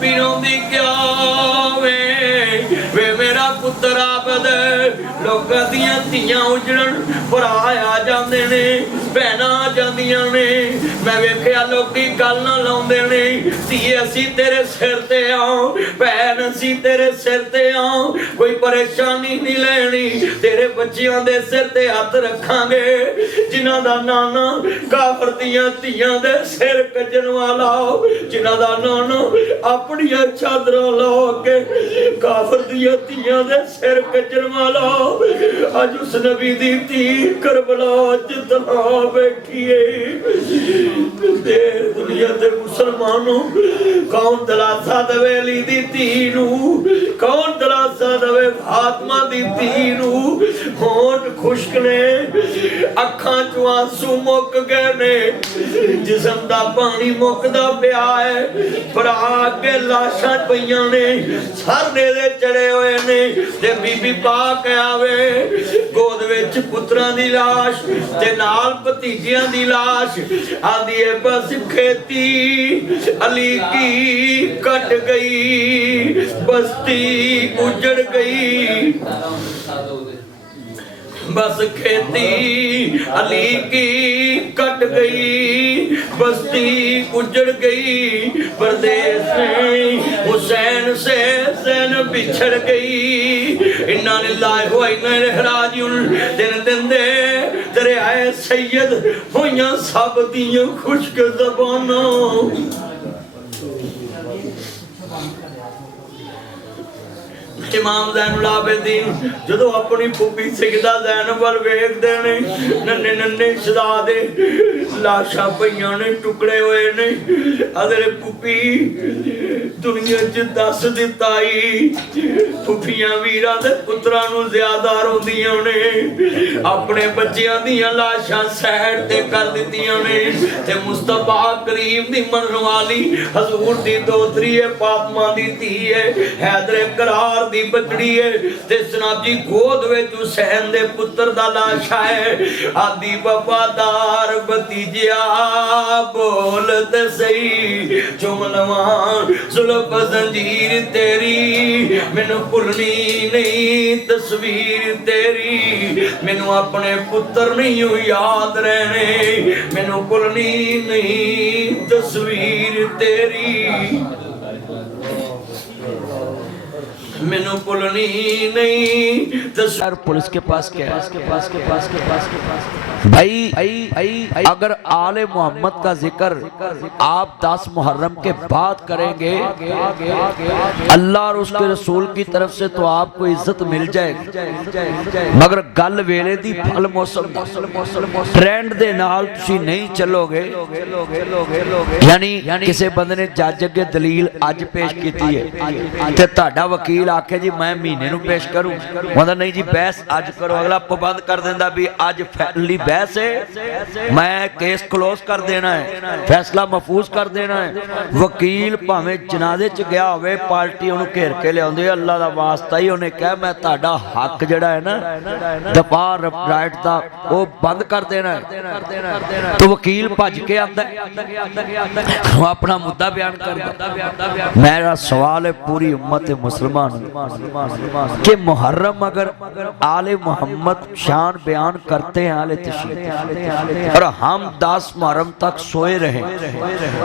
Puppy रोंदी क्या वे मेरा पुत्र आबद लोकां दियां धीआं उजड़न भरा आ जांदे ने भैणां आ जांदियां ने मैं वेखिया लोकी गल ना लाउंदे ने धीए असीं तेरे सिर ते आओ भैण असीं तेरे सिर ते आओ कोई परेशानी नहीं लैनी तेरे बच्चियां दे सिर ते हत्थ रखांगे जिन्हां दा नाना काफर दियां धीआं दे सिर कज्जण वाला जिन्हां दा नाना अपनियां चादरां ला के काफर दियां धीआं दे सिर कज्जण वाला अज उस नबी दी धी करबला च तला बैठी है दुनिया दे मुसलमानों कौन दलासा दवे अली दी धी नू कौन दलासा दवे फातिमा दी धी नू होंठ खुश्क ने अखां चों आंसू मुक गए ने जिस्म दा पानी मुकदा पिया है भरा के लाशां पईयां ने सरने दे चढ़े होए ने ते बीबी पाक आवे गोद विच पुत्रां दी लाश ते नाल भतीजियां दी लाश आंदी है बस खेती अली की कट गई बस्ती उजड़ गई बस खेती अली की कट गई बस्ती उजड़ गई परदेस में हुसैन से सैन बिछड़ गई इन्ना लिल्लाहि व इन्ना इलैहि राजिऊन दिन दिन दे तेरे आए सैयद होइयां सब दियां खुश्क ज़बानां इमाम ज़ैनुल आबिदीन जदों अपनी फूफी सैयदा ज़ैनब वल वेखदे ने नन्हे नन्हे शहज़ादे लाशां पईयां ने टुकड़े होए ने अदर फूफी दुनिया च दस दिताई फूफियां वीरां दे पुत्रां नूं ज़्यादा रोंदियां ने अपने बच्चियां दियां लाशां साइड ते कर दित्तियां ने ते मुस्तफा करीम दी मनण वाली हजूर दी दोतरी है फातिमा दी धी है हैदर करार दी बकड़ी है ते जनाबी गोद विच हुसैन दे पुत्र दा लाशा है आदि वफादार भतीजिया बोल ते सही चुम लवां जुल्फ जंजीर तेरी मैनू भुलनी नहीं तस्वीर तेरी मैनू अपने पुत्र नहीं याद रहने मैनू भुलनी नहीं तस्वीर तेरी मैनू भुलनी नहीं तस्वीर पुलिस के पास क्या है भाई अगर आले मोहम्मद का जिक्र आप 10 मुहर्रम के बाद करेंगे अल्लाह और उसके रसूल की तरफ से तो आपको इज्जत मिल जाएगी मगर गल वेले दी फल मौसम ट्रेंड दे नाल तुसी नहीं चलोगे यानी किसी बंदे ने जज अगे दलील अज पेश की है ते तुहाडा वकील आखे जी मैं महीने नूं पेश करूं मतलब नहीं जी बहस अज करो अगला पाबंद कर देंदा भी अज फैसली बहस है मैं केस क्लोज कर देना है फैसला महफूज कर देना है वकील भावें जनाजे च गया होवे पार्टी उन्हें घेर के लियाउंदी अल्लाह दा वास्ता ही उन्हें कहा मैं तुहाडा हक जिहड़ा है ना दफा राइट दा वो बंद कर देना है तो वकील भज के आंदा वो अपना मुद्दा बयान करदा मेरा सवाल है पूरी उम्मत मुसलमान के मुहर्रम अगर आले मोहम्मद शान बयान करते हैं आले तशरीफ और हम 10 मुहर्रम तक सोए रहे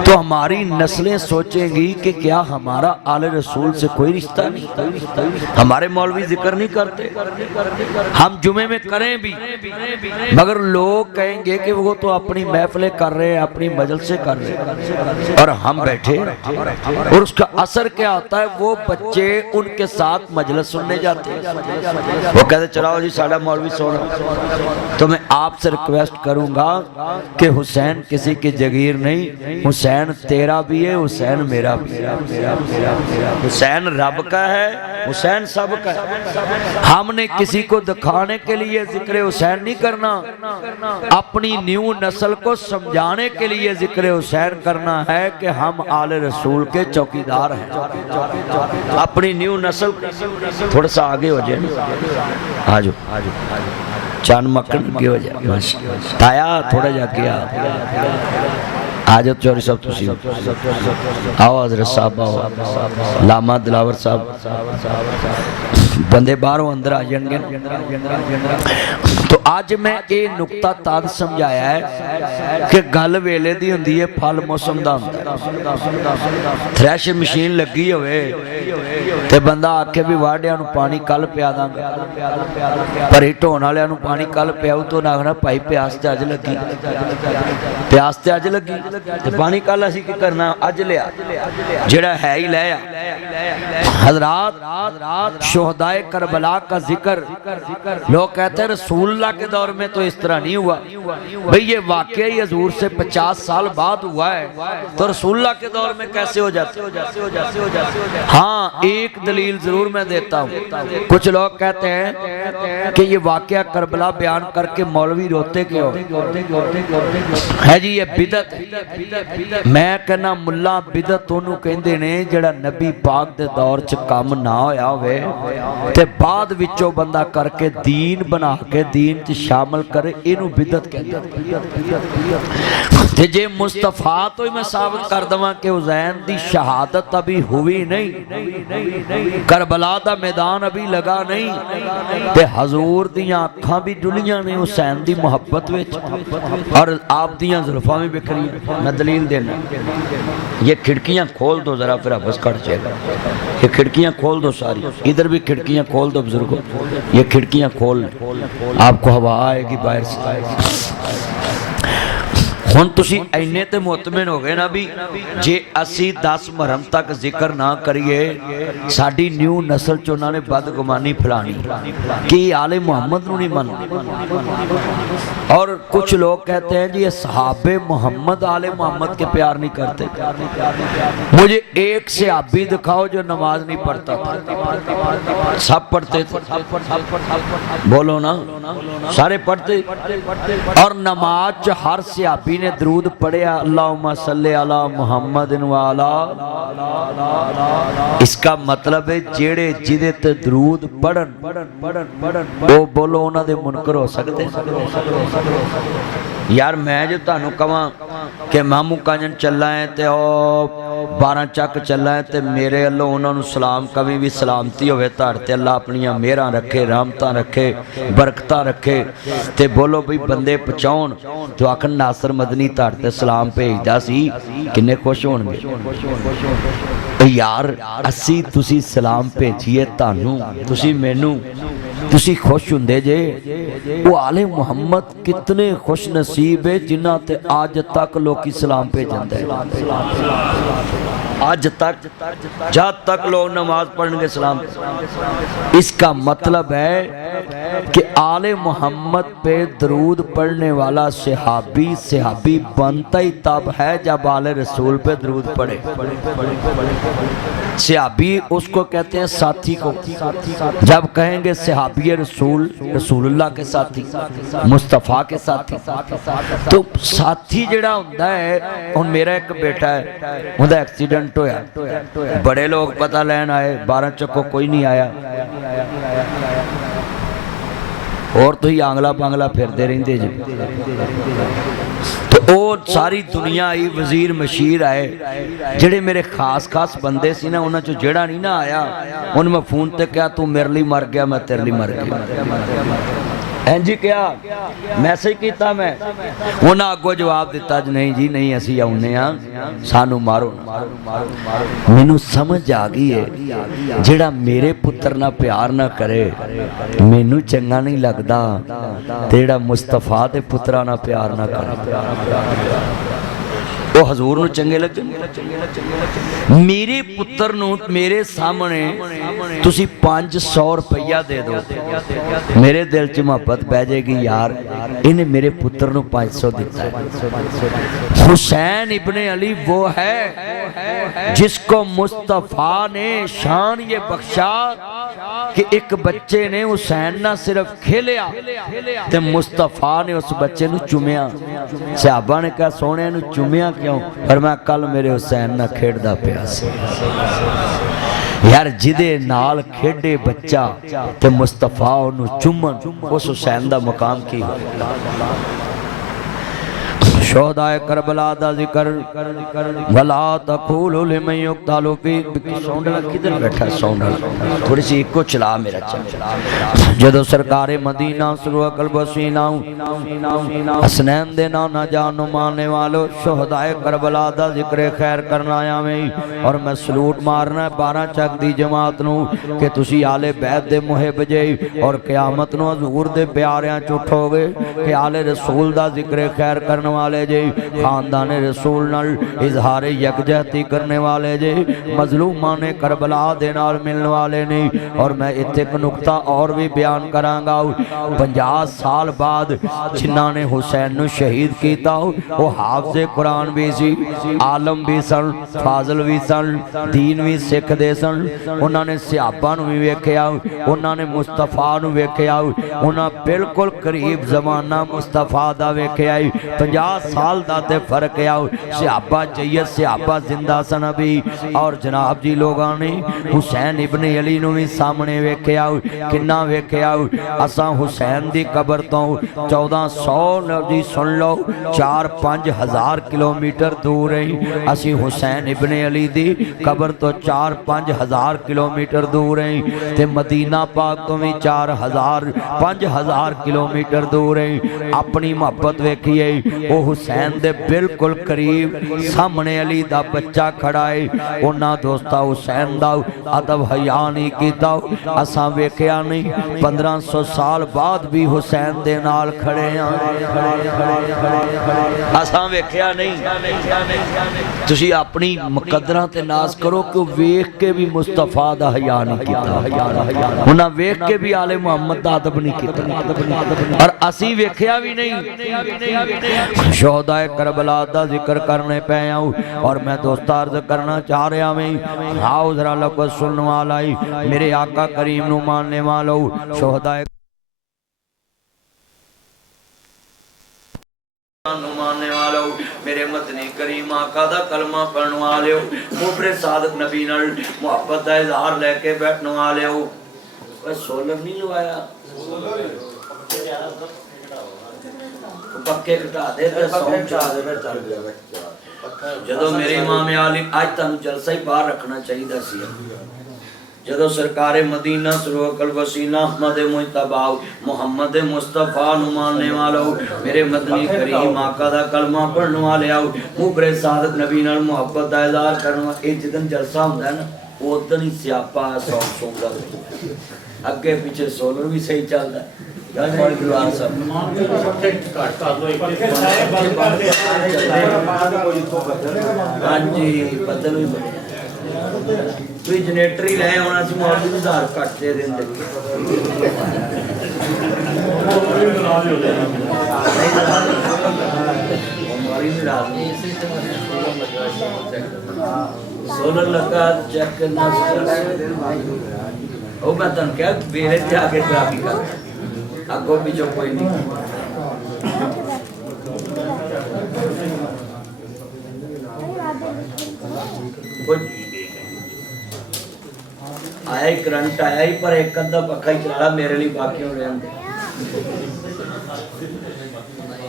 तो हमारी नस्लें सोचेंगी कि क्या हमारा आले रसूल से कोई रिश्ता नहीं हमारे मौलवी जिक्र नहीं करते हम जुमे में करें भी मगर लोग कहेंगे कि वो तो अपनी महफिलें कर रहे हैं अपनी मजलिसें कर रहे हैं और हम बैठे और उसका असर क्या होता है वो बच्चे उनके साथ मजलिस सुनने जाते हैं वो कहते चलाओ जी साडा मौलवी सोना तो मैं आपसे रिक्वेस्ट करूंगा कि हुसैन किसी की जगीर नहीं हुसैन तेरा भी है हुसैन मेरा भी है हुसैन रब का है हुसैन सब का है हमने किसी को दिखाने के लिए जिक्र हुसैन नहीं करना अपनी न्यू नस्ल को समझाने के लिए जिक्र हुसैन करना है कि हम आले रसूल के चौकीदार हैं अपनी न्यू नस्ल थोड़ा सा आगे हो जाए आजो चांद मक्खन के हो जाए ताया थोड़ा जाके आ आ जाओ चौधरी साहब, तुसी आओ, हजरत साहब आओ, लामा दिलावर साहब, बंदे बाहरों अंदर आ जाएंगे। तो अज मैं ये नुकता तद समझाया है कि गल वेले दी हुंदी है, फल मौसम दा हुंदा है। थ्रैश मशीन लगी होवे ते बंदा आखे भी वाढ़िया नूं पानी कल पिया दांगा, भरी ढोण वालियां नूं पानी कल पियाऊ, तो ना आखना भाई प्यास ते अज लगी, प्यास ते अज लगी, ते पानी कल असीं की करना, अज लिया, जेड़ा है ही लिया। हज़रात शोहदाए करबला का जिक्र, लोग कहते हैं रसूलुल्लाह के दौर में तो इस तरह नहीं हुआ। भाई ये वाकया ही हजूर से 50 साल बाद हुआ है, तो रसूलुल्लाह के दौर में कैसे हो जाते? हाँ, एक दलील जरूर मैं देता हूँ। कुछ लोग कहते हैं कि ये वाकया करबला बयान करके मौलवी रोते क्यों है जी, ये बिदत है। मैं कहना मुल्ला बिदत ओनू कहंदे ने जेड़ा नबी पाक दे दौर च काम ना होया होवे ते बाद विचों बंदा करके दीन बना के दीन च शामिल करे, इनू बिदत कहते। ते जे मुस्तफा तो ही मैं साबित कर दवां कि हुसैन दी शहादत अभी हुई नहीं, करबला दा मैदान अभी लगा नहीं, ते हजूर दियां अखां भी डुलियां ने हुसैन दी मुहब्बत विच, और आप दियां जुल्फां भी बिखरियां। मैं दलील देना, ये खिड़कियां खोल दो जरा, फिर हवस कट जाएगा। ये खिड़कियां खोल दो सारी, इधर भी खिड़कियां खोल दो बुजुर्गों, ये खिड़कियां खोल, आपको हवा आएगी बाहर से। हुण तुसी इन्ने ते मुतमिन हो गए ना भी जे असी 10 मुहर्रम तक जिक्र ना करिए साडी न्यू नस्ल च उन्होंने बदगुमानी फैलानी कि आले मुहम्मद नूं नहीं मनते। और कुछ लोग कहते हैं जी ये सहाबे मोहम्मद आले मोहम्मद के प्यार नहीं करते। मुझे एक सहाबी दिखाओ जो नमाज नहीं पढ़ता था, सब पढ़ते थे, बोलो ना, सारे पढ़ते। और नमाज हर सहाबी ने दरूद पढ़िया, अल्लाहुम्मा सल्ली अला मुहम्मद वाला। इसका मतलब है जेड़े जिदे ते दरूद पढ़न वो बोलो उन्हां दे मुनकर हो सकते। यार मैं जो तुहानू कहां कि मामू कांजन चला है ते ओ 12 चक चला है ते मेरे अल्लों उन्होंने सलाम, कभी भी सलामती होवे धड़ ते अल्लाह अपनियां मेहरां रखे, रहमतां रखे, बरकतां रखे, ते बोलो भी बंदे पहुंचाउण जो आखन नासर मदनी धड़ ते सलाम भेजदा सी, किन्ने खुश होणगे। यार असी तुसी सलाम भेजिए तानू, तुसी मैनू, तुसी खुश हुंदे जे। वो आले मुहम्मद कितने खुश नसीब है जिन्हां ते अज तक लोग सलाम भेजंदे, अज तक जब तक लोग नमाज पढ़ेंगे सलाम। इसका मतलब है कि आले मोहम्मद पे दरूद पढ़ने वाला सहाबी बनता ही तब है जब आले रसूल पे दरूद पढ़े। सहाबी उसको कहते हैं साथी को, जब कहेंगे सहाबी रसूल, रसूलुल्लाह के साथी, मुस्तफा के साथी। तो साथी जिहड़ा हुंदा है, हुण मेरा एक बेटा है, उहदा एक्सीडेंट होया, बड़े लोग पता लैन आए, 12 चक्को कोई नहीं आया, और तुसीं आंगला पांगला फिरदे रहिंदे जी। तो वो सारी दुनिया आई, वजीर मशीर आए, जेड़े मेरे खास खास बंदे सी ना, उन्हां चों जेड़ा नहीं ना आया उन्हें मैं फोन ते कहा तू मेरे लिए मर गया, मैं तेरे लिए मर गया। इंज क्या मैसेज किया, मैं उन्हें अगों जवाब दिता जी नहीं जी नहीं, असी आउने हाँ, सानू मारो। मैनू समझ आ गई है जेड़ा मेरे पुत्र ना प्यार ना करे मैनू चंगा नहीं लगता, जेड़ा मुस्तफा दे पुत्रा ना प्यार ना करे वो हजूर नूं चंगे लगे। मेरे पुत्र नूं मेरे सामने तुसी 500 रुपया दे दो, मेरे दिल च मोहब्बत बह जाएगी, यार इन्हें मेरे पुत्र नूं 500 दिता है। हुसैन इब्ने अली वो है जिसको मुस्तफा ने शान ये बख्शा कि एक बच्चे ने हुसैन ना सिर्फ खेलिया ते मुस्तफा ने उस बच्चे नूं चुमिया। सहाबा ने कहा सोने नूं चुमिया क्यों? पर मैं कल मेरे हुसैन ना खेड़दा पिया सी। यार जिदे नाल खेडे बच्चा ते मुस्तफा उन्हूं चुमन, उस हुसैन दा मुकाम की। शोहदाए करबला दा जिक्र वला तकूलु लिमन युक्तलु फी सौंडल किधर बैठा सौंडल थोड़ी सी इको चला मेरा जदों सरकारे मदीना सरू कल्ब सीना हसनैन दे नाम ना जानो मानने वालों शोहदाए करबला दा जिक्र खैर करना आया में और मैं सलूट मारना 12 चक दी जमात नू कि तुसी आले बैत दे मुहिब जे और क़यामत नू हजूर दे प्यारियां च उठोगे कि आले रसूल दा जिक्र खैर करने वाले जे खानदान रसूल नाल इजहार यकजहती करने वाले जे मजलूमां ने करबला दे नाल मिलने वाले नहीं। और मैं इत्थे एक नुकता और भी बयान करांगा 50 साल बाद जिन्हां ने हुसैन नू शहीद कीता वो हाफिज़े कुरान भी सी आलम भी सन फाजल भी सन दीन भी सिख दे सन उन्होंने सिहाबा नू भी वेख्या उन्होंने मुस्तफा नू वेख्या उन्हां बिल्कुल करीब जमाना मुस्तफा दा वेख्या 50 साल दा ते फर्क आ सिहाबा जय्यद सिहाबा जिंदा सन अभी और जनाब जी लोगों ने हुसैन इब्ने अली नू भी सामने वेख्या किन्ना वेख्या असां हुसैन दी कबर तो 1400 जी सुन लो 4-5 हज़ार किलोमीटर दूर है असी हुसैन इब्ने अली दी कबर तो 4-5 हज़ार किलोमीटर दूर है ते मदीना पाक तो भी 4,000-5 हज़ार किलोमीटर दूर है। अपनी मोहब्बत वेखिए वो हुसैन दे बिल्कुल करीब सामने अली दा बच्चा खड़ा है उन्हां दोस्ता हुसैन दा अदब हया नहीं कीता असां वेख्या नहीं 1500 साल बाद भी हुसैन दे नाल खड़े हैं असां वेख्या नहीं। तुसी अपनी मुकद्दरां ते नाज करो कि वेख के भी मुस्तफा दा हया नहीं कीता उन्हां वेख के भी आले मुहम्मद दा अदब नहीं कीता और असी वेख्या भी नहीं। शोहदाए करबला दा जिक्र करने पे आऊं और मैं दोस्ता अर्ज करना चाह रहा मैं आओ जरा लफ्ज़ सुनने वाला ही मेरे आका करीम नू मानने वालों शोहदाए मानने वालों मेरे मदनी करीम आका दा कलमा पढ़ने वाले मुफरे सादक नबी नाल मोहब्बत दा इजहार लेके बैठने वाले सोलर नहीं लवाया पक्के घटा दे ते सौं चा दे चल गया जदों मेरे इमाम आली आज तुहानू जलसा ही बाहर रखना चाहिए सी जदों सरकारे मदीना सरो कल्ब सीना अहमद मुजतबा मुहम्मद मुस्तफा नु मानने वालों मेरे मदनी करीम आका दा कलमा पढ़ने वाले आओ मुबरे सादक नबी नाल मोहब्बत दा इज़हार करना ए जिदन जलसा हुंदा है ना उदन ही स्यापा सौं सुनदा अगे पीछे सोलर भी सही चलदा है जनरेटर ही रहे होना सी मॉडल भी आधार घट दे देंगे सोलर लगा चेक करना मैं तुम क्या मेरे जाके ट्रैफिक कर अगो पीछो कोई नहीं आया ही करंट आया ही पर एक अद्धा पक्का ही चला मेरे लिए बाकी हो रहे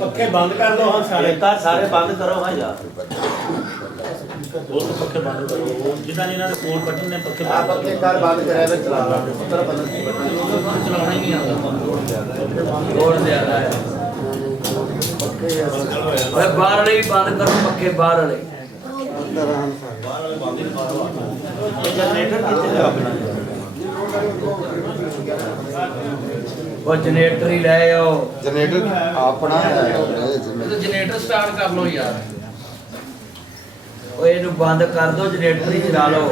पक्के बंद कर दो हाँ सारे बंद करो हाँ यार पक्के बंद करो जिन्ना जिन्ना ने फोन बटन ने पक्के कर बंद कराया वे चला उधर चलाना ही नहीं आता जोर ज्यादा है पक्के बाहर वाले भी बंद करो पक्के बाहर वाले जनरेटर कितने अपना वो जनरेटर ही ले आओ जनरेटर अपना तो जनरेटर स्टार्ट कर लो यार वो इन्हें बंद कर दो जनरेटर ही चला लो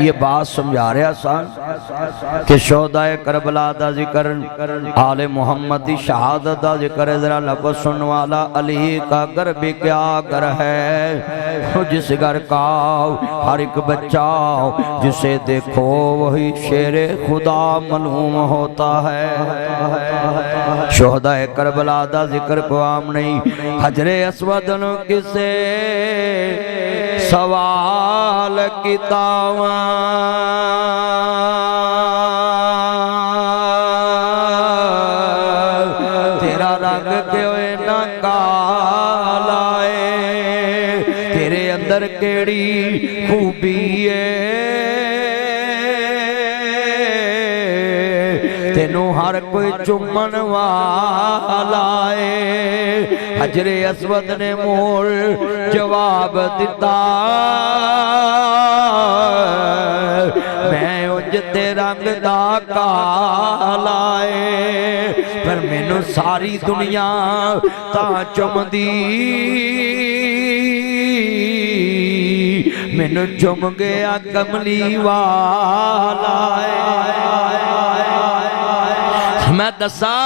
ये बात समझा रहा सा कि शोहदाए करबला दा जिक्र आले मोहम्मद की शहादत दा जिक्र जरा लफ्ज़ सुनने वाला अली का घर भी क्या घर है जिस घर का हर एक बच्चा जिसे देखो वही शेरे खुदा मालूम होता है। शोहदाए करबला दा जिक्र को आम नहीं हजरे अस्वद किसे सवाल कितावा तेरा रंग खूबी तेनू हर कोई चुमन वाला है। हजरे अस्वद ने मोड़ जवाब दिता, मैं उंज ते रंग दा काला है, पर मैनू सारी दुनिया तां चुमदी, मैनू चुम गया कमली वाला है। मैं दसा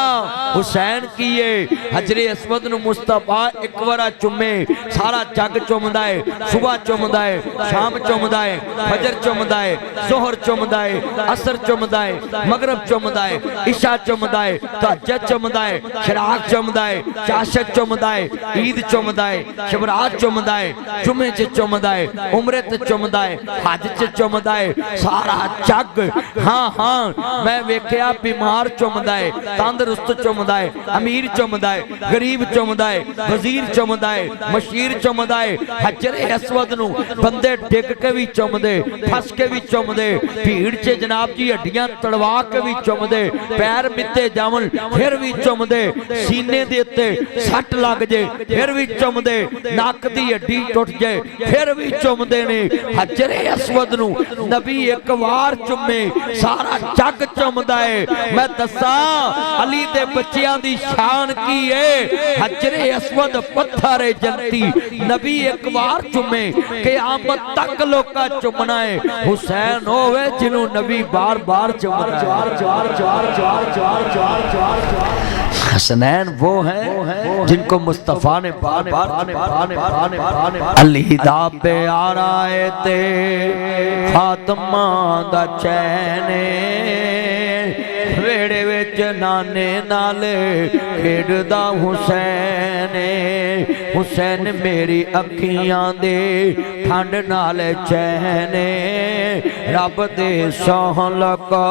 हुसैन कीए हजरे अस्वद नूं मुस्तफा एक बार चुमे, सारा जग चुमदा है, सुबह चुमदा है, शाम चुमदा है, फजर चुमदा है, जोहर चुमदा है, असर चुमदा है, मगरब चुमदा है, इशा चुमदा है, तहज्जुद चुमदा है, शराक चुमदा है, चाशत चुमदा है, ईद चुमदा है, शबरात चुमदा है, जुमे च चुमदा है, उमरे ते चुमदा है, हज च चुमदा है, सारा जग। हाँ हाँ मैं वेख्या बीमार चुमदा है, तंदरुस्त चुमदा है, अमीर चुमदा है, गरीब चुमदा है, वजीर चुमदा है, मशीर चुमदा है। हजरे अस्वद नूं बंदे डिग के भी चुमदे, फस के भी चुमदे, भीड़ च जनाब जी हड्डियां तड़वा के भी चुमदे, पैर मिते जावन फिर भी चुमदे, सीने दे उत्ते सट लग जे फिर भी चुमदे, नक दी हड्डी टुट जाए फिर भी चुमदे ने। हजरे अस्वद नूं नबी एक बार चुमे, सारा जग चुमदा है। मैं दसा अली दे बच्चियां दी शान की है। हजरे अस्वद पत्थर है जन्नती, नबी एक बार चुमे, क़यामत तक लोका चुमना है। हुसैन होवे जिन्हों नबी बार बार चुमना है। हसनैन वो है जिनको मुस्तफा ने बार बार अली दा प्यारा है ते फातिमा दा चैन, वेड़े विच नाने नाल खेडदा हुसैन, हुसैन मेरी अखियां दे ठंड नाल चैन, रब दे सोहन लको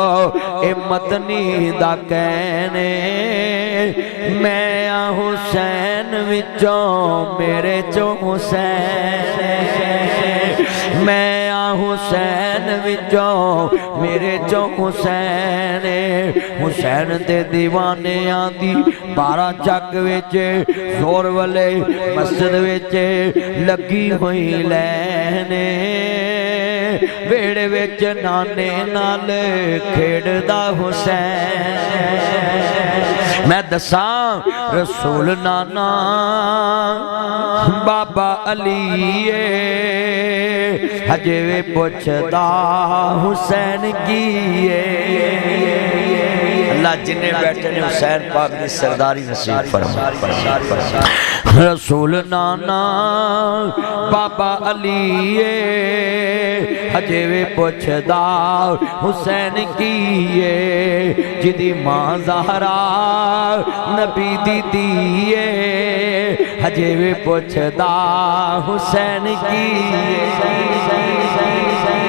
ए मतनी दा कहने, मैं आ हुसैन विचों मेरे चो हुसैन, मैं आ हुसैन विचों मेरे चो हुसैन, हुसैन दे दीवाने आंदी 12 चक विच जोर वाले मस्जिद विच लगी हुई लैने, वेड़े विच नाने नाल खेड़दा हुसैन। मैं दसा रसूल नाना बाबा अली हजे वे पुछदा हुसैन की अल्लाह जिन्हें बैठे ने हुसैन पाक की सरदारी नसीब फरमा। रसूल नाना बाबा अली हजे वे पुछदा हुसैन की जिदी मां ज़हरा नबी दी दी हजे वे पुछदा हुसैन की।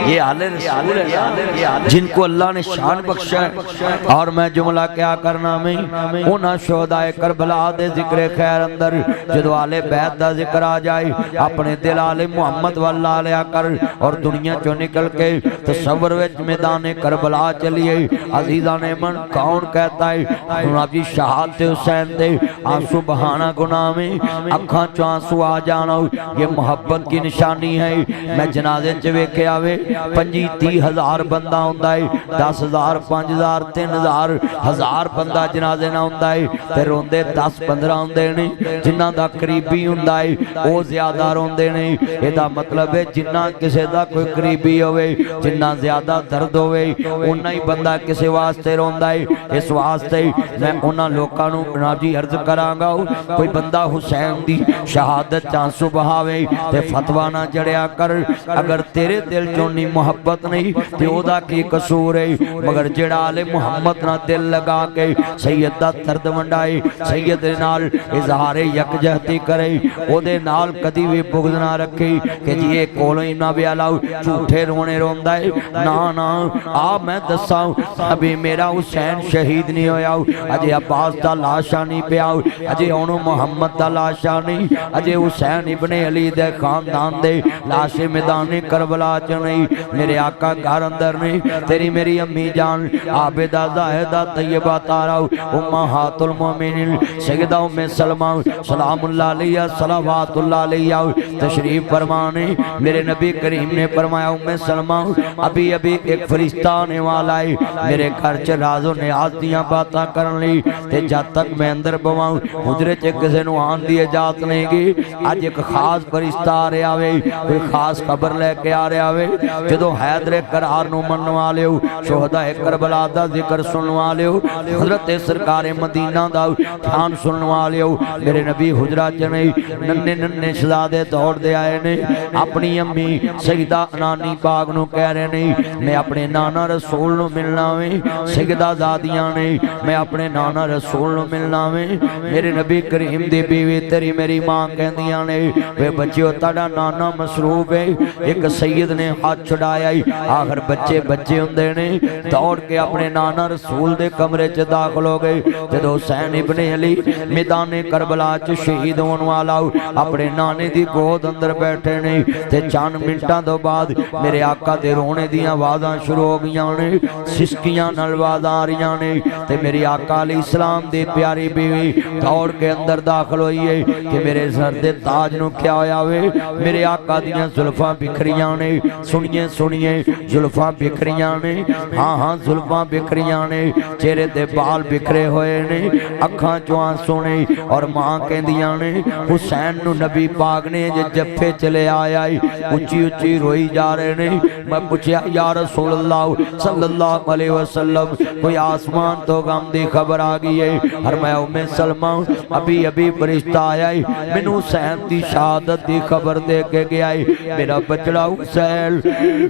ये आले रसूल है जिनको अल्लाह ने शान बख्शा है। और मैं जुमला क्या करना में उन्हां शोहदाए करबला दे जिक्र खैर अंदर जदों आले बैत दा जिक्र आ जाए अपने दिल आले मुहम्मद वल ला लिया कर और दुनिया चो निकल के तसव्वुर विच मैदान करबला चलिए। अजीज़ान ने मन कौन कहता है नबी शहादत हुसैन दे आंसू बहाना गुनाह में अखां चो आंसू आ जाना ये मोहब्बत की निशानी है। मैं जनाजे च वेख्या वे 25-30 हज़ार बंदा होंदा है, 10,000 5,000 3,000 1000 बंदा जनाजे ना होंदा है ते रोंदे 10-15 होंदे ने। जिन्हां दा करीबी होंदा है वो ज्यादा रोंदे ने। इहदा मतलब है जिन्ना किसी दा कोई करीबी होवे जिन्ना ज्यादा दर्द होवे उन्ना ही बंदा किसी वास्ते रोंदा है। इस वास्ते मैं उन्हां लोकां नूं जनाब जी अर्ज करांगा कोई बंदा हुसैन दी शहादत आंसू बहावे ते फतवा ना जड़िया कर। अगर तेरे दिल चों ਮੁਹੱਬਤ ਨਹੀਂ ਤੇ ਉਹਦਾ ਕੀ ਕਸੂਰ ਹੈ। ਮਗਰ ਜਿਹੜਾ ਆਲੇ ਮੁਹੰਮਦ ਨਾਲ ਦਿਲ ਲਗਾ ਕੇ ਸੈयद ਦਾ ਦਰਦ ਵੰਡਾਏ, ਸੈयद ਦੇ ਨਾਲ ਇਜ਼ਹਾਰੇ ਯਕਜਹਤੀ ਕਰੇ, ਉਹਦੇ ਨਾਲ ਕਦੀ ਵੀ ਬੁਗਜ਼ ਨਾ ਰੱਖੇ ਕਿ ਜੀ ਇਹ ਕੋਲੋਂ ਹੀ ਨਾ ਵਿਆਹ ਲਾਓ, ਝੂਠੇ ਰੋਣੇ ਰੋਂਦਾ ਹੈ। ਨਾ ਨਾ ਆ मैं दसा अभी मेरा हुसैन शहीद नहीं होया, अजे अब्बास दा लाशा नहीं पिया, अजे ओनू मुहम्मद दा लाशा नहीं, अजे हुसैन इब्ने अली दे खानदान दे लाशे मैदाने करबला च नहीं। मेरे आका घर अंदर नहीं, तेरी मेरी अम्मी जान आबिदा ज़ाहिदा तैयबा तारा उम्महातुल मोमिनीन सैयदा उम्मे सलमा सलामुल्लाह अलैहा सलावतुल्लाह अलैहा तशरीफ फरमाने। मेरे नबी करीम ने फरमाया उम्मे सलमा अभी अभी एक फरिश्ता आने वाला है, मेरे घर च राजो नियाज दियां बातां करन लई, ते जद तक मैं अंदर बवां हुजरे च किसे नूं आन दी इजाजत नहीं गी। अज एक खास फरिश्ता आ रहा वे, कोई खास खबर लैके आ रहा वे। जदों हैदरे करार नूं मनण वाले हो, शोहदाए करबला दा जिक्र सुनण वाले हो, हजरत सरकारे मदीना दा शान सुनण वाले हो, मेरे नबी हुजरा च नहीं नन्ने नन्ने शहजादे दौड़दे आए ने, अपनी अम्मी सईदा अनानी पाक नूं कह रहे नहीं मैं अपने नाना रसूल नूं मिलना वे। सैयदा ज़ादियां ने मैं अपने नाना रसूल नूं मिलना वे। मेरे नबी करीम दी बीवी तेरी मेरी मां कहंदियां ने वे बच्चिओ तुहाडा नाना मसरूफ है। एक सैयद ने हाथ छुड़ाया, आखिर बच्चे बच्चे हुंदे ने, दौड़ के अपने नाना रसूल दे कमरे च दाखिल हो गए। जदों हुसैन इब्ने अली मैदाने करबला च शहीद होने वाला अपने नाने दी गोद अंदर बैठे ने, ते चंद मिनटां तो बाद मेरे आका दे रोने दी आवाज़ां शुरू हो गई ने, सिसकियां नाल आवाज़ां आ रही ने, ते मेरी आका अलैहिस्सलाम दी प्यारी बीवी दौड़ के अंदर दाखिल हुई है कि मेरे सर दे ताज नूं क्या होया वे। मेरे आका दियां जुल्फां बिखरियां ने, सुनिए सुनिए जुल्फां बिखरियां ने, हाँ हाँ जुल्फां बिखरियां ने, चेहरे ते बाल बिखरे हुए ने, अखां चों आंसू ने, और मां कहंदियां ने हुसैन नूं नबी पाक ने जे जफ्फे चले आया, उच्ची उच्ची रोई जा रहे ने। मैं पूछया या रसूल अल्लाह सल्लल्लाहु अलैहि वसल्लम कोई आसमान तो गम दी खबर आ गई है। और मैं उम्मे सलमा अभी अभी फरिश्ता आया है, मैनू हुसैन दी शहादत दी खबर दे के गया है, मेरा बचड़ा हुसैन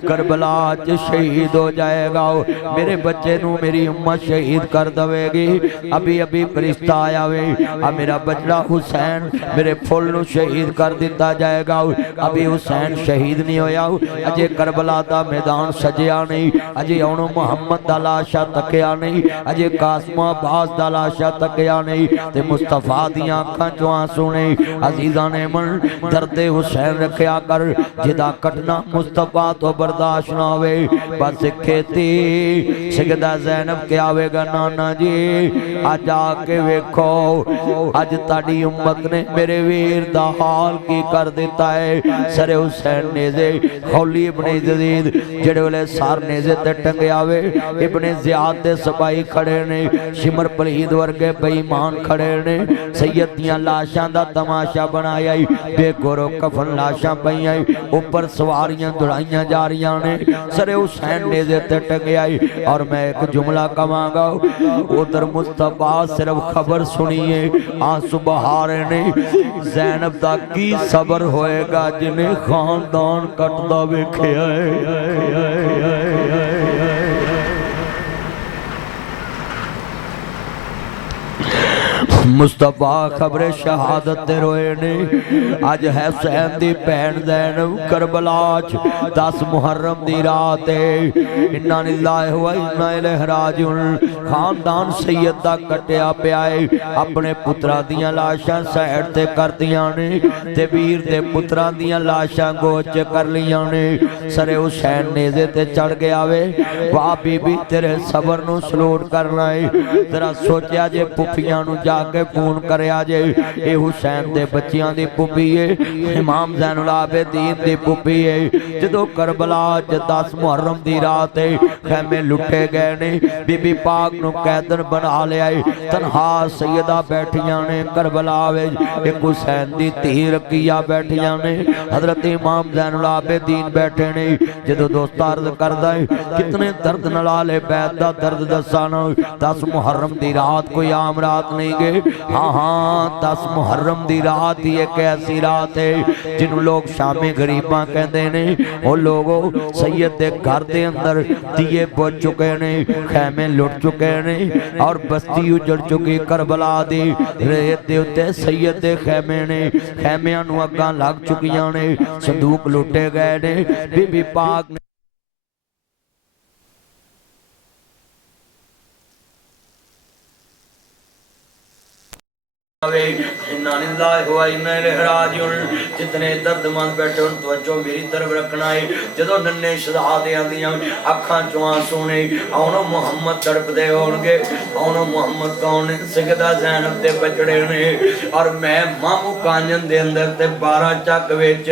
करबला च शहीद हो जाएगा, मेरे बच्चे नू मेरी उम्मत शहीद कर देवेगी। अभी अभी फरिश्ता आया वे, अब मेरा बचड़ा हुसैन मेरे फुल नू शहीद कर दिता जाएगा। अभी हुसैन शहीद नहीं होया, अजे करबला दा मैदान सजिया नहीं, अजे ओनू मुहम्मद दा लाशा तकिया नहीं, अजे कासिम अब्बास दा लाशा तकिया नहीं, ते मुस्तफा दियां अखां चों आंसू ने। अजीज़ां ने मन दर्दे हुसैन रखिया कर, जिदा कटना मुस्तफा तो बर्दाश्त ना होवे, बस खेती सैयदा ज़ैनब क्या आवेगा नाना जी अज आके वेखो, अज ताड़ी उम्मत ने मेरे वीर दा हाल की कर दिता है। सरे हुसैन नेज़े खौली इब्ने यज़ीद जेड़े वेले सार नेज़े ते टंगिया वे, इब्ने ज़ियाद दे सिपाही खड़े ने, शिमर पलीद वर्गे बेईमान खड़े ने, सैयद दियां लाशां दा तमाशा बनाया, बेगोरो कफन लाशां पईयां, ऊपर सवारियां दौड़ाइयां जा रही ने, सरे हुसैन नेज़े ते टंगिया। और मैं एक जुमला कवांगा, उधर मुस्तफा सिर्फ खबर सुनिए आंसू बहा रहे ने, ज़ैनब दा की सबर होएगा जिन्हें खानदान कटदा वेखिया है। मुस्तफा खबरे शहादत ते रोए ने, अज है हुसैन दी भैन ज़ैनब करबला च 10 मुहर्रम दी रात है। इन्ना लिल्लाहि व इन्ना इलैहि राजिऊन। खानदान सैयद दा कटिया पिया है, अपने पुत्रा दियां लाशां साइड ते करदियां ने, ते वीर दे पुत्रा दियां लाशां गोद च कर लियां ने। सरे हुसैन नेज़े ते चढ़ गया वे, वाह बीबी तेरे सबर नूं सलूट करना है। जरा सोचिया जे पुफियां नूं जाके फोन करया जे, ये हुसैन दे बच्चियां दी पुपी है, इमाम ज़ैनुल आबिदीन दी पुपी है। जदों करबला च 10 मुहर्रम दी रात है, खैमे लुटे गए ने, बीबी पाक नूं कैदन बना लिया है, तनहा सैयदा बैठियां ने करबला विच, एक हुसैन दी धी रकीया बैठियां ने, हजरत इमाम ज़ैनुल आबिदीन बैठे ने। जदों दोस्त अर्ज करदा है कितने दर्द नाल बैत दा दर्द दसा ना, 10 मुहर्रम दी रात कोई आम रात नहीं गए, हाँ हाँ 10 मुहर्रम दी रात ही एक ऐसी रात है जिन्हों लोग शामे गरीबा कहते ने। वो लोगो सैयद दे घर दे अंदर दिए बुझ चुके ने, खैमे लुट चुके ने और बस्ती उजड़ चुकी। करबला दी रेत दे उत्ते सैयद दे खैमे ने, खैमियां नूं अग्गां लग चुकियां ने, संदूक लुटे गए ने। बीबी पाक ने जितने दर्दमंद बैठे उन तवज्जो मेरी तरफ रखना है। जदों नन्हे शहजादियां दियां अखां चों आंसू ने आउणो मुहम्मद तड़पदे होणगे, आउणो मुहम्मद कौन ने? सिकदा ज़ैनब दे बचड़े ने। और मैं मामू कांजन दे अंदर ते 12 चक विच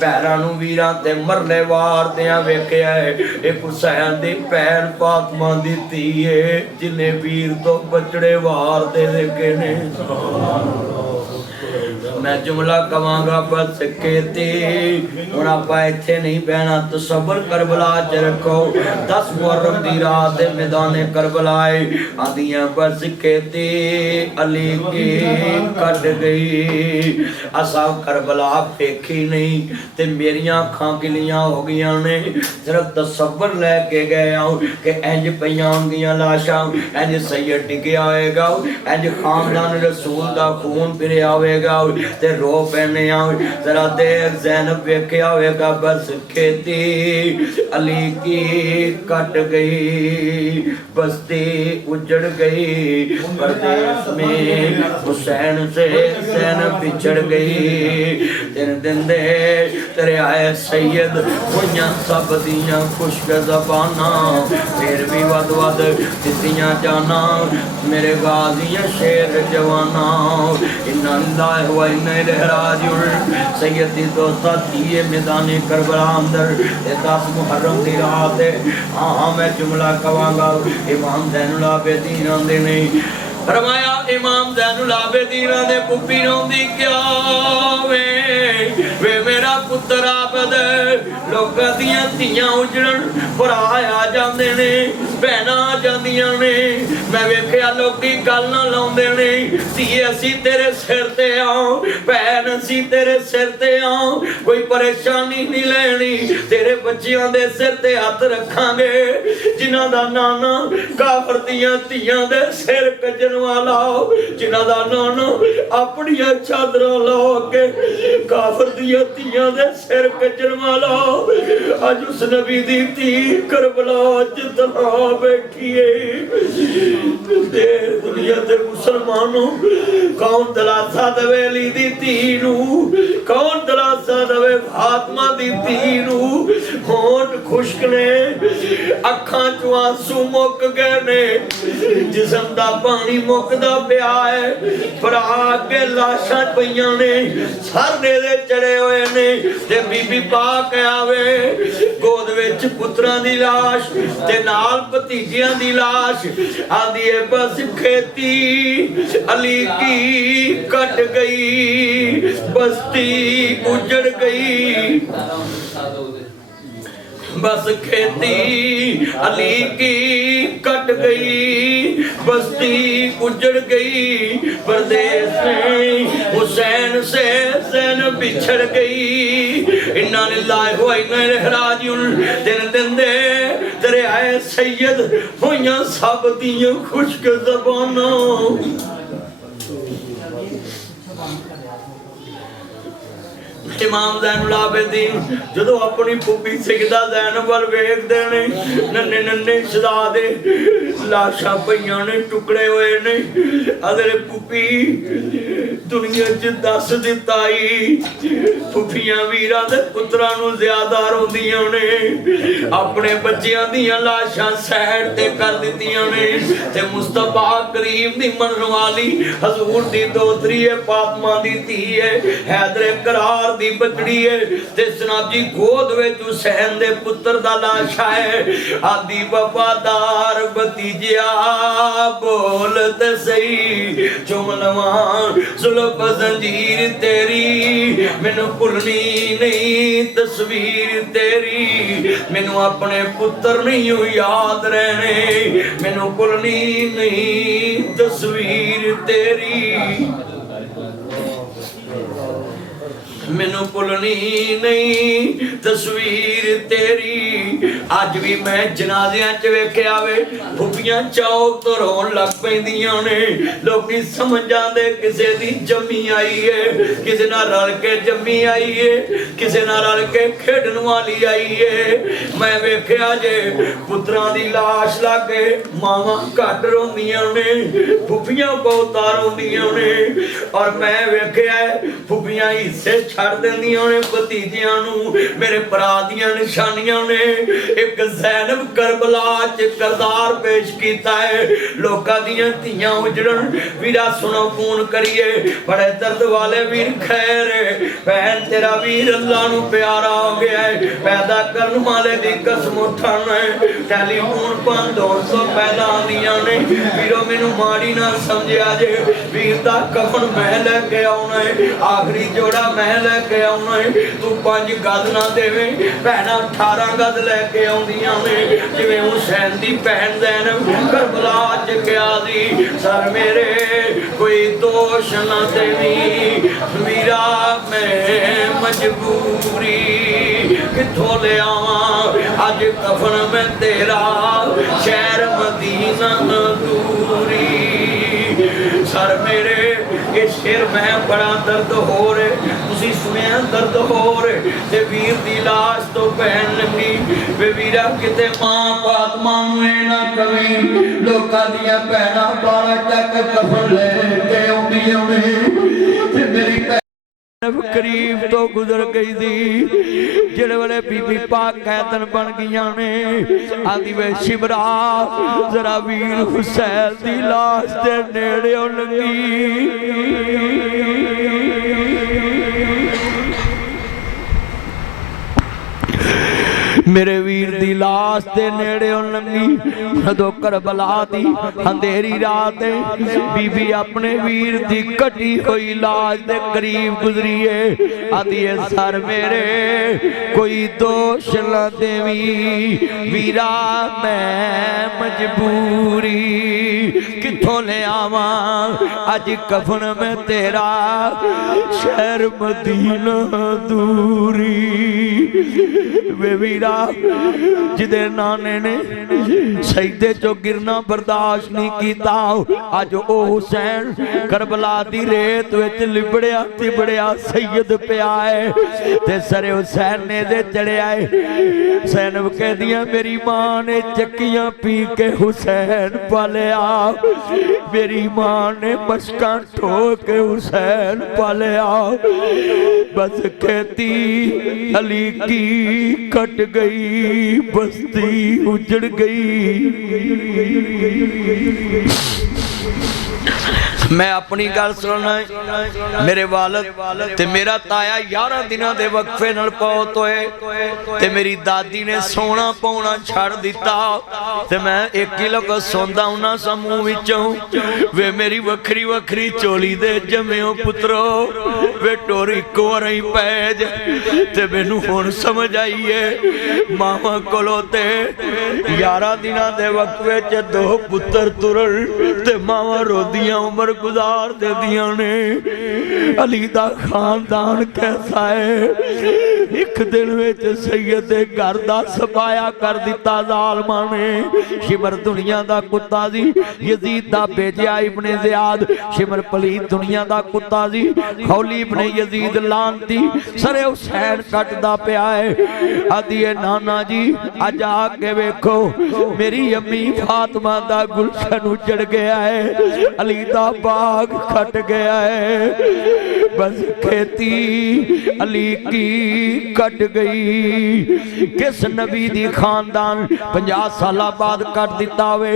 पैरां नूं वीरां ते मरले वारदियां वेखिआ है। इक हुसैन दी भैन फातिमा दी धी है जिन्हें वीर तो बचड़े वारदे देखे ने। मैं जुमला कवांगा बस कहते हुण आपां इत्थे नहीं बहना, तसव्वुर करबला च रखो। 10 मुहर्रम दी रात मैदाने करबला आदियां बस कहते अली की कट गई। असा करबला देखी नहीं ते मेरियां अखां गिलियां हो गईयां ने। सिर्फ तसव्वुर लैके गए आओ कि इंज पईयां होंदियां लाशां, इंज सैयद डिग्गिया होएगा, इंज खानदान रसूल दा खून फिरिया होएगा ते रो पैने आओ। जरा देर ज़ैनब वेख्या होएगा बस खेती अली की कट गई, बस्ती उजड़ गई। परदेश में हुसैन से ज़ैनब बिछड़ गई। दिन दिन दे तेरे आए सैयद होइयां सब दियां खुश्क ज़बाना, फिर भी वद वद दित्तियां जाना मेरे गाज़ियां शेर जवाना। इन्ना लिल्लाहि व इन्ना इलैहि राजिऊन। सैयदी दोस्ता थी मैदाने करबला अंदर 10 मुहर्रम दी रात है। हाँ मैं जुमला कवांगा। इमाम ज़ैनुल आबिदीन आंदे ने, फरमाया इमाम ज़ैनुल आबिदीन दे पुप्पी रोंदी क्या वे मेरा पुत्र आबद। लोकां दियां धीआं उजड़न भरा आ जांदे ने, भैणां आ जांदियां ने। मैं वेखिआ लोकी गल ना लाउंदे ने, धीए असीं तेरे सिर ते आओ, भैण असीं तेरे सिर ते आओ, कोई परेशानी नहीं लैनी, तेरे बच्चियां दे सिर ते हत्थ रखांगे जिन्हां दा नाना काफर दियां धीआं दे सिर कजन वाला, जिन्हां दा नाना अपनियां चादरां ला के काफर दियां धीआं दे सिर कजन वाला। अज उस नबी दी धी करबला च तला बैठी है। दुनिया ते मुसलमानों कौन दलासा दवे अली दी धी नूं, कौन दलासा दवे फातिमा दी धी नूं। होंठ खुश्क ने, अखां चों आंसू मुक गए ने, जिस्म दा पानी मुकदा पिया है। भरा अगे लाशां पईयां ने, सरने दे चढ़े होए ने ते बीबी पाक आवे गोद विच पुत्रां दी लाश ते नाल भतीजियां दी लाश। आंदी है बस खेती अली की कट गई, बस्ती उजड़ गई। बस खेती अली की कट गई, बस्ती उजड़ गई। परदेश में हुसैन से ज़ैनब बिछड़ गई। इन्ना लिल्लाहि व इन्ना इलैहि राजिऊन। दिन दिन दे तेरे आए सैयद होइयां सब दियां खुश्क ज़बानां। इमाम ज़ैनुल आबिदीन जदों अपनी पुप्पी सिकदा ज़ैनब वल वेखदे ने, नन्हे नन्हे शहज़ादे लाशां पईयां ने, टुकड़े होए ने। अगले पुप्पी दुनिया च दस दिता फुफियां वीरां दे पुत्रां नूं ज़्यादा रोंदियां ने, अपने बच्चियां दियां लाशां साइड ते कर दित्तियां ने ते मुस्तफा करीम दी मनण वाली हजूर दी दोतरी है, फातिमा दी धी है, हैदर करार दी बचड़ी है ते जनाब जी गोद विच हुसैन दे पुत्र दा लाशा है। आदि वफादार भतीजिया बोल ते सही चुम लवां जुल्फ जंजीर तेरी मैनू भुलनी नहीं तस्वीर तेरी मैनू अपने पुत्र नहीं याद रहने मैनू भुलनी नहीं तस्वीर तेरी मैनू भुलनी नहीं तस्वीर तेरी। अज भी मैं जनाजियां च वेख्या वे फुफियां चौक तो रोन लग पैंदियां ने लोकी समझ जांदे किसे दी जम्मी आई है किसे नाल रल के जम्मी आई है किसे नाल रल के खेडन वाली आई है। मैं वेख्या जे पुत्रां दी लाश लागे मावां घट रोंदियां ने फुफियां बहुत रोंदियां ने और मैं वेख्या फुफियां हिस्से छड़ देंदियां ने भतीजियां नूं मेरे भरा दियां निशानियां ने। एक ज़ैनब करबला च करदार पेश कीता है लोकां दियां धीयां उजड़न वीरा सुनो फोन करिए बड़े दर्द वाले वीर खैर भैन तेरा वीर अल्लाह नूं प्यारा हो गया है पैदा करन वाले दी कसम उठन टेलीफोन 500 पहला आंदियां ने वीरो मैनू माड़ी ना समझिया जे वीर दा कफन मैं लैके आउणा है आखिरी जोड़ा मैं लैके आउणा है तू 5 गज ना देवे भैणां 18 गज लैके आउंदियां ने जिवें हुसैन दी भैन ज़ैनब करबला च गया दी सर मेरे कोई दोष ना देवी वीरा मैं मजबूरी किथों ले आवां अज कफन मैं तेरा शहर मदीना दूरी सर मेरे ये शेर मैं बड़ा दर्द हो रहे तुसी सुनिया दर्द हो रहे ते वीर दी लाश तो बहन लगी वे वीरा किते मां फातिमा नूं ना कवी लोकां दियां भैणां बाला चक कफन लेके आउंदियां ने ते मेरी करीब तो गुजर गई थी जेड़े वाले बीबी पाक कैतन बन गईयां ने आदि वे शिमरा जरा वीर हुसैन दी लाश दे नेड़े लगी मेरे वीर दी लाश दे नेड़े लंगी जदों करबला दी अंधेरी रात बीबी अपने वीर दी कटी हुई लाश दे करीब गुजरी है आदि सर मेरे कोई दोष न देवी वीरा मैं मजबूरी किथों ले आवां अज कफन में तेरा शहर मदीना दूरी वे वीरा जिदे नाने ने सजदे चो गिरना बर्दाश्त नहीं कीता अज ओ हुसैन करबला दी रेत विच लिबड़िया तिबड़िया सैयद पिया है ते सरे हुसैन ने दे चढ़िया है ज़ैनब कहदियां मेरी मां ने चक्कियां पी के हुसैन पालिया मेरी मां ने मशकां ठोक के हुसैन पालिया बस खेती अली की कट गई बस्ती उजड़ गई। मैं अपनी गल सुनना मेरे वालद ते मेरा ताया 11 दिनों दे वक्फे नाल पौत होए ते मेरी दादी ने सोना पाउणा छड़ दिता ते मैं एक ही लफ्ज़ सुनदा हुंदा सा मूंह विचों वे मेरी वखरी वखरी चोली दे जम्मिओ पुत्रो वे टोर इक्को वारी पैज ते मैनू हुण समझ आई है मावां कोलों ते 11 दिनों दे वक्फे च 2 पुत्र तुरन ते मावां रोदियां उम्र गुजार दे दियां ने। अली दा खानदान कैसा है एक दिन विच सैयद दे घर दा सफाया कर दिता जालमां ने। शिमर दुनिया दा कुत्ता सी यजीद दा भेजिया इब्ने ज़ियाद शिमर पलीत दुनिया दा कुत्ता सी खौली इब्ने यजीद लानती सरे हुसैन कटदा पिया है आदि नाना जी अज आके वेखो मेरी अम्मी फातिमा दा गुलशन उजड़ गया है अली दा बाग खट गया है बस खेती अली की कट गई। किस नबी दी खानदान 50 साल बाद कट दिता वे।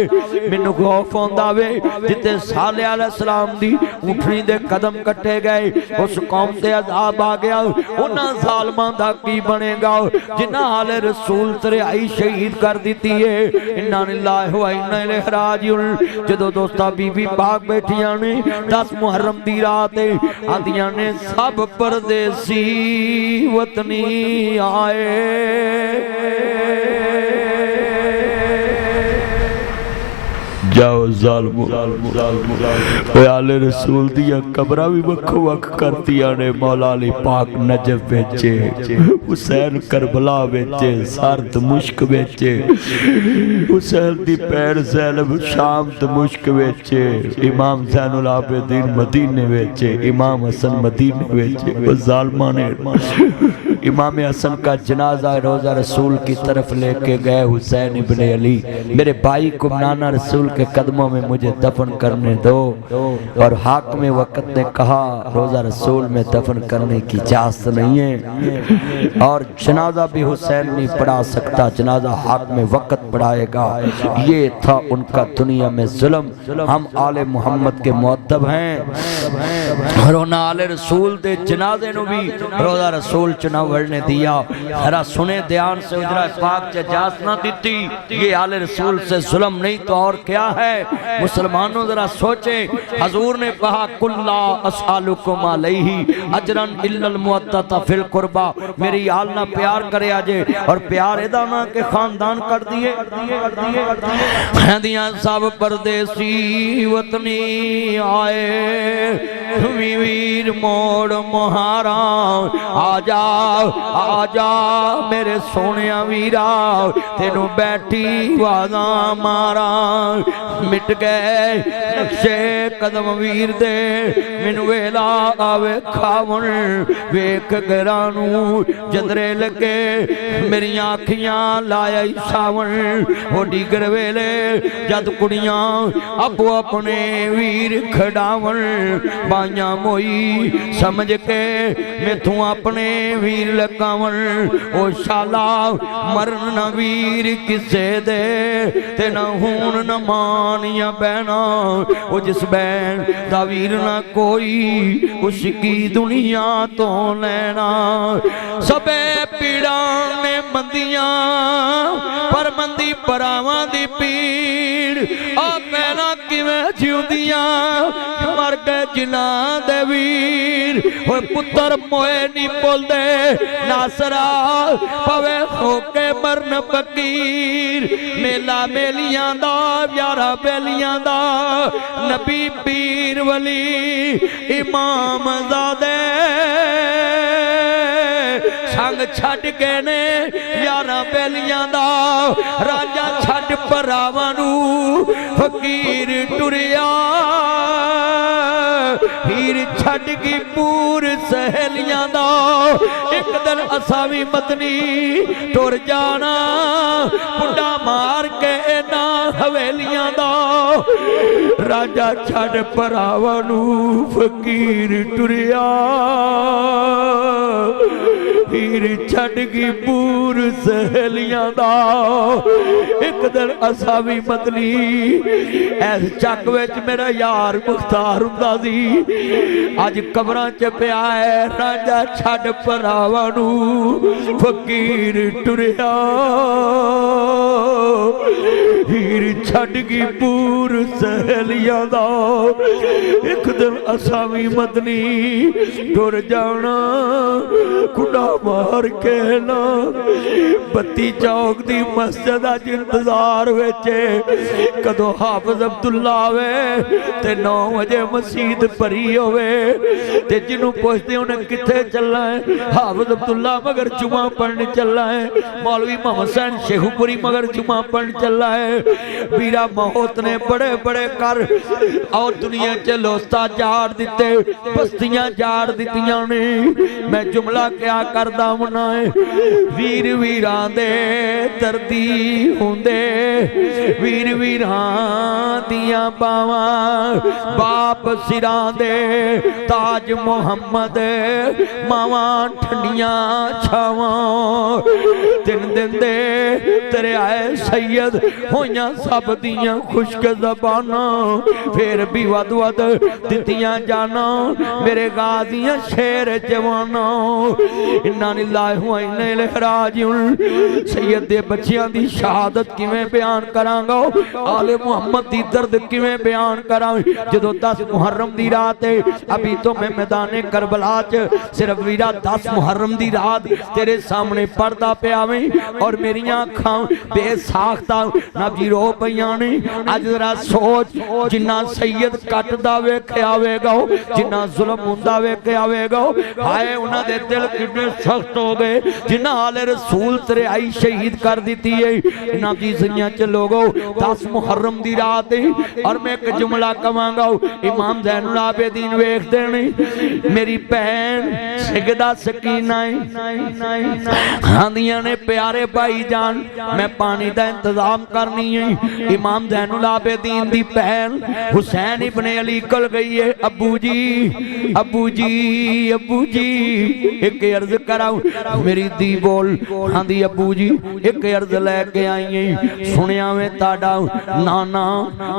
मैनू खौफ आंदा वे जिते साले अलैहिस्सलाम दी ऊठनी दे कदम कटे गए, उस कौम ते अजाब आ गया। उन्हां ज़ालिमां दा की बनेगा जिन्हां आले रसूल तरियाई शहीद कर दी है। इन्ना लिल्लाहि व इन्ना इलैहि राजिऊन। जदों दोस्ता बीबी पाक बैठियां ने 10 मुहर्रम दी रात आंदियां ने सब परदेसी वतनी आए। जाओ जालमो आले रसूल दियां कबरां भी वक्खो वक्ख करतियां ने। मौला अली पाक नजफ बेचे, हुसैन करबला बेचे, सर दमुश्क बेचे, हुसैन दी पैर ज़ैनब शाम दमुश्क बेचे, इमाम ज़ैनुल आबिदीन मदीने बेचे, इमाम हसन मदीने बेचे। वो ज़ालिमा ने इमाम हसन का जनाजा रोज़ा रसूल की तरफ लेके गए। हुसैन इब्ने अली, मेरे भाई को नाना रसूल के कदमों में मुझे दफन करने दो। और हाकिम वक्त ने कहा रोज़ा रसूल में दफन करने की इजाज़त नहीं है, और जनाजा भी हुसैन नहीं पढ़ा सकता, जनाजा हाकिम वक्त पढ़ाएगा। ये था उनका दुनिया में जुल्म। हम आले मुहम्मद के मुअद्दब हैं और उन्हें आले रसूल दे जनाजे नु भी रोज़ा रसूल चुनाव ने दिया। हरा सुने ध्यान से, उजरा पाक से इजाज़त ना दी। ये आले रसूल से जुल्म नहीं तो और क्या है। मुसलमानों जरा सोचे, हजूर ने कहा कुल्ला अस्आलुकुम अलैहि अजरन इल्लल मुअत्तता फिल कुर्बा। मेरी आल ना प्यार करे आजे और प्यार एदा ना के खानदान कर दिए। दियां सब परदेसी वतनी आए। वीर मोड़ मुहारा आजा आजा मेरे सोनिया वीरा, तेनू बैठी वादा मारा। मिट गए नक्शे कदम वीर दे, मैनू वेला आवे खावन। वेख गरानू जंदरे लगे, मेरिया अखियां लाया सावन। वो डिगर वेले जद कुड़ियां आपो अपने वीर खड़ावन। बाइयां मोई समझ के मैथों अपने वीर लगावन। ओ शाला मरन न वीर किसे दे, ते न हून न मानिया बहना। ओ जिस बहन दा वीर न कोई, उसकी दुनिया तो लेना। सबे पीड़ा ने मंदियां, पर मंदी परावां दी पीड़। आ कहना किवें जिउंदियां मर गए जिन्हां दे वीर। ओ पुत्र मोए नहीं बोलदे नासरा, पवे होके मरन फकीर। मेला मेलियां दा यारा बेलियां दा, नबी पीर वली इमाम ज़ादे संग छड़ के ने यारा बेलियां दा। राजा छड़ भरावां नू फकीर टुरिया, हीर छड़ की पूर सहेलियां दा। एक दिन असा भी मदनी टुर जाना, कुंडा मार के ना हवेलियां दा। राजा छड़ भरावां नू फकीर टुरिया, हीर छड़ की पूर सहेलियां दा। एक दिन असा भी मदनी ऐस चक विच मेरा यार मुख्तार हुंदा सी, अज कबरां च पिया है। राजा छड़ भरावां नू फकीर टुरिया, हीर छड़ की पूर सहेलियां दा। एक दिन असा भी मदनी टुर जाना, कुंडा मार के ना। बत्ती चौक दी मस्जिद अज इंतजार विच कदों हाफिज अब्दुल्ला आवे ते 9 बजे मसीत भरी होवे। ते जिन्हों पुछदे उन्हें किथे चलना है, हाफिज अब्दुल्ला मगर जुमा पढ़ने चलना है। मौलवी मोहम्मद हुसैन शेखुपुरी मगर जुमा पढ़ने चलना है। वीरा मौत ने बड़े बड़े कर और दुनिया च लोस्ता जाड़ दिते बस्तियां जाड़ दितियां ने मैं जुमला क्या करदा मनाए वीर वीरां दे दर्दी हुंदे वीर वीरां दियां बावां बाप सिरां दे ताज मुहम्मद मावां ठंडियां छावां दिन दिन दे तेरे आए सैयद होइयां सब दियां खुश्क ज़बानां फिर भी वध वध दित्तियां जाना मेरे गाज़ियां शेर जवानां इन्ना लिल्लाहि व इन्ना इलैहि राजिऊन सैयद दे बच्चियां दी शहादत किवें बयान करांगा आले मुहम्मद दी दर्द किवें बयान करां जदों 10 मुहर्रम दी रात है अभी तो मैं मैदाने करबला च सिर्फ वीरा 10 मुहर्रम दी रात तेरे सामने पड़दा पिया वे और मेरियां अखां बेसाख्ता नबी रो पईयां ने अज जरा सोच जिन्ना सैयद कटदा वेखिया वेगा जिन्ना जुल्म हुंदा वेखिया वेगा हाय उन्हां दे दिल किन्ने सख्त हो गए जिन्ना आले रसूल तेरे आई शहीद कर दिती है इन्हां दी दुनिया च लोगो 10 मुहर्रम दी रात है और मैं एक जुमला कवांगा इमाम ज़ैनुल आबिदीन वेखदे ने मेरी भैन सिगदा सकीना आंदियां ने प्यारे भाई जान मैं पानी का इंतजाम करनी है इमाम ज़ैनुल आबिदीन दी भैन हुसैन इब्ने अली कल गई है अबू जी अबू जी अबू जी एक अर्ज कराओ मेरी दी बोल आंदी अबू जी एक अर्ज लैके आई है सुनिया वे ताड़ा नाना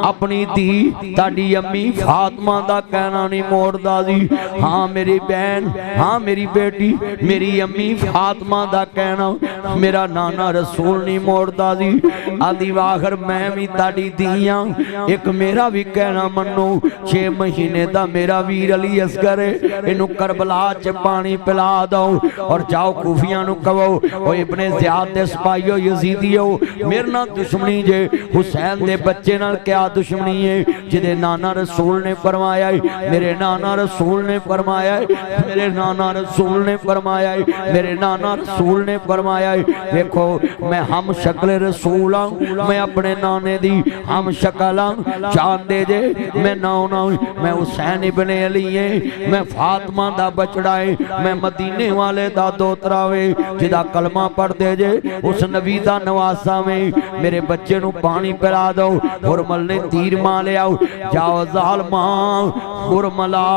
अपनी धी ताड़ी अम्मी फातिमा दा कहना नहीं मोड़दा जी हाँ मेरी बहन हाँ मेरी बेटी मेरी अम्मी फातिमा दा कहना मेरा नाना रसूल नहीं मोड़दा जी आदि वाखर मैं भी ताड़ी दियां एक मेरा भी कहना मनो 6 महीने दा मेरा वीर अली असगर इनू करबला च पानी पिला दो और जाओ खूफिया नू कहो ओ इब्ने ज़ियाद दे सिपाहियो यजीदियो मेरे नाल दुश्मनी जे हुसैन दे बच्चे नाल क्या दुश्मनी है जिदे नाना रसूल ने फरमाया मेरे नाना रसूल ने फरमाया मेरे नाना रसूल ने फरमाया मेरे नाना रसूल ने फरमाया देखो मैं हम शक्ल रसूल हाँ मैं अपने नाने दी हम शक्ल हाँ जान दे जे मैं नाना मैं हुसैन इब्ने अली है मैं फातिमा दा बचड़ा है मैं मदीने वाले दा दोतरा वे जिदा कलमा पढ़ दे जे उस नबी दा नवासा में मेरे बच्चे नू पानी पिला दो हुरमल ने तीर मार ले आओ जाओ जालमा हुरमला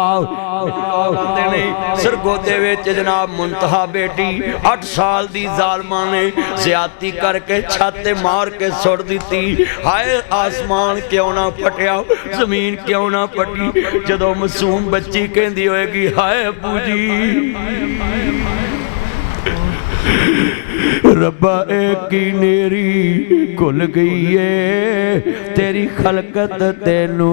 सरगोदे विच जनाब मुंतहा बेटी 8 साल दी जालमा ने ज़्यादती करके छत मार के सुट दी हाय आसमान क्यों ना फटिया जमीन क्यों ना फटी जदों मासूम बच्ची कहंदी होएगी हाय अबू जी रब्बा एक की नेरी खुल गई है तेरी खलकत तेनू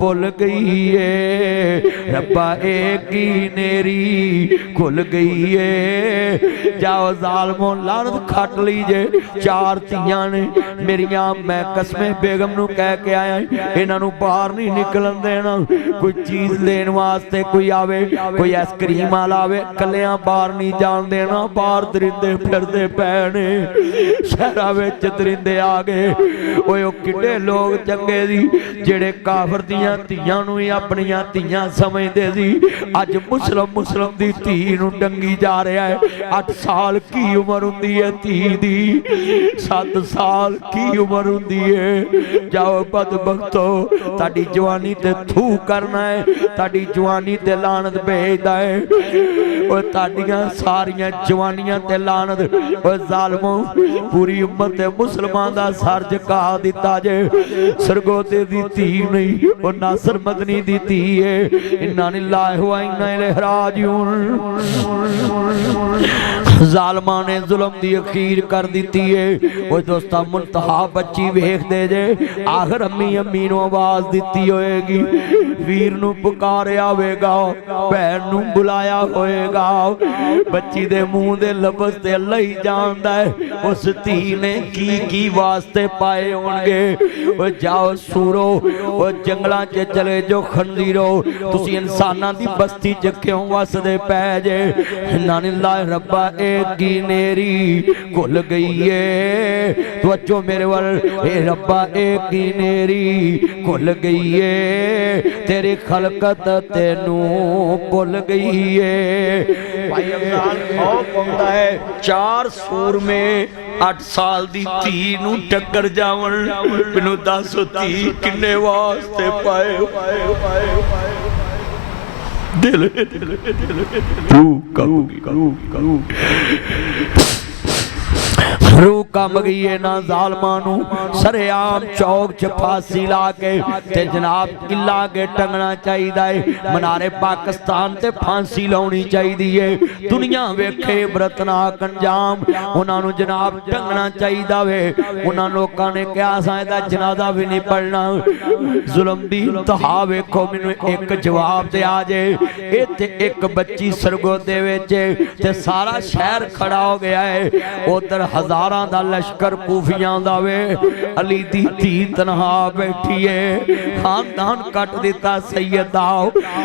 भुल गई है रब्बा एक की नेरी खुल गई है जाओ जालमो लानत खट लीजे 4 धीआं ने मेरियां मैं कसमे बेगम नू कह के आया इन्हां नू बाहर नहीं निकलन देना कोई चीज लेन वास्ते कोई आवे कोई आइसक्रीम वाला आवे कलियां बाहर नहीं जान देना बाहर दरिंदे फिरदे पैने शहरां विच दरिंदे आ गए ओए किड्डे लोग चंगे सी जेड़े काफर दियां धीआं नूं ही अपनियां धीआं समझदे सी अज मुस्लिम दी धी नूं डंगी जा रहा है 8 साल की उम्र हुंदी है धी दी 7 साल की उम्र हुंदी है जाओ बदबख्तो ताड़ी जवानी ते थू करना है ताड़ी जवानी ते लानत भेजदा है ओए ताड़ियां सारियां जवानियां ते लानत ओए जालमो पूरी उम्मत मुसलमान दा सर झुका दिता जे सरगोदे दी धी नहीं ओ नासर मदनी दी धी है इन्ना लिल्लाहि व इन्ना इलैहि राजिऊन जालमा ने जुल्म दी अखीर कर दी है ओ दोस्ता मुंतहा बच्ची वेख दे जे आखिर अम्मी नू आवाज दी होएगी वीर नू पुकारिया होएगा भैन नू बुलाया होएगा बच्ची दे मुंह दे लफ्ज़ ते अल्लाह ही जानदा है उस धी ने की वास्ते पाए होंगे ओ जाओ सूरो ओ जंगलां च चले जो खंजीरो तुसी इंसानां दी बस्ती च क्यों वसदे पै जे इन्ना लिल्लाहि रब्बा एक की नेरी घुल गई है। तवज्जो मेरे वल, ए रब्बा एक की नेरी घुल गई है, तेरी खलकत तेनू भुल गई है। भाई अफजाल खौफ होता है 4 सूर में 8 साल दी धी नू टक्कर जावन, मैनू दस धी किन्ने वास्ते पाए दिल रूह कम गई है ना जालमां नू सरेआम चौक च फांसी ला के ते जनाब किला के टंगना चाहिदा है। मनारे पाकिस्तान ते फांसी लाउनी चाहिदी है। दुनिया वेखे इबरतनाक अंजाम, उन्हां नू जनाब टंगना चाहिदा वे। उन्हां लोकां ने कहा असां इहदा जनाजा भी नहीं पढ़ना। जुल्म दी इंतहा वेखो, मैनू एक जवाब ते आ जे। इत्थे एक बच्ची सरगोदे विच ते सारा शहर खड़ा हो गया है। उधर हज़ारां दा लश्कर कूफियां दा वे, अली दी धी तनहा बैठी है। खानदान कट दिता सैयदा